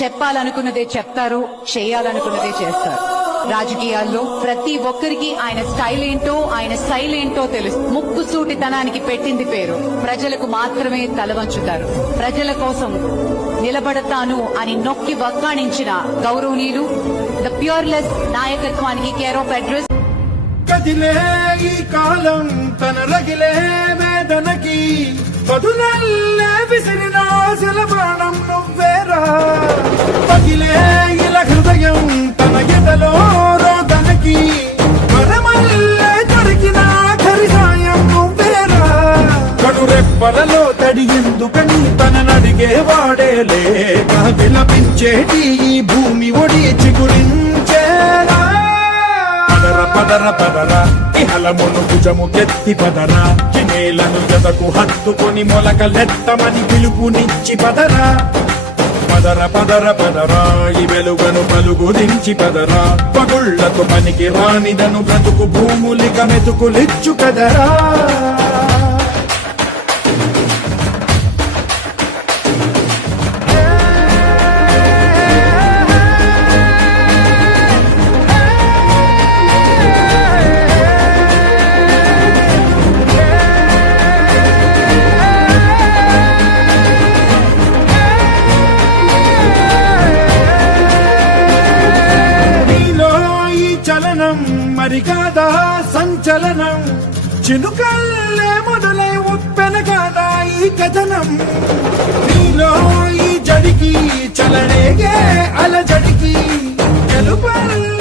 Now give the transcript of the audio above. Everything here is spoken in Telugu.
చెప్పాలనుకున్నదే చెప్తారు, చేయాలనుకున్నదే చేస్తారు. రాజకీయాల్లో ప్రతి ఒక్కరికి ఆయన స్టైల్ ఏంటో, ఆయన స్టైల్ ఏంటో తెలుసు. ముక్కుసూటితనానికి పెట్టింది పేరు. ప్రజలకు మాత్రమే తలవంచుతారు. ప్రజల కోసం నిలబడతాను అని నొక్కి వక్కాణించిన గౌరవనీయులు ద ప్యూర్లెస్ నాయకత్వానికి కేర్ ఆఫ్ అడ్రస్. కదిలే ఈ కాలం తన రగిలే వేదనకి పదునల్లే విసిరిన శిలబాణం నువ్వేరా. పగిలే ఇలా హృదయం తన ఎదలో రోదనకి మరమల్లే దొరికిన ఖరిసాయం నువ్వేరా. కడురెప్పలలో తడి ఎందుకని తననడిగేవాడే లేక విలపించేటి ఈ భూమి ఒడి చిగురించేరా. పదర పదరా ఇహలమును భుజము కెత్తి పదరా. నేలను ఎదకు హత్తుకొని మొలకలెత్తమని పిలుపునిచ్చి పదరా. పదర పదర పదరా ఈ వెలుగను పలుగు దించి పదరా. పగుళ్లకు పనికి రానిదను బ్రతుకు భూములిక మెతుకులిచ్చు కదరా. మరి కాదా సంచలనం చినుకల్లే మొదలై ఉప్పెన కాదా ఈ కథనం. నీలో ఈ జడికి చలనేగే అలజడికి గెలుపల్ల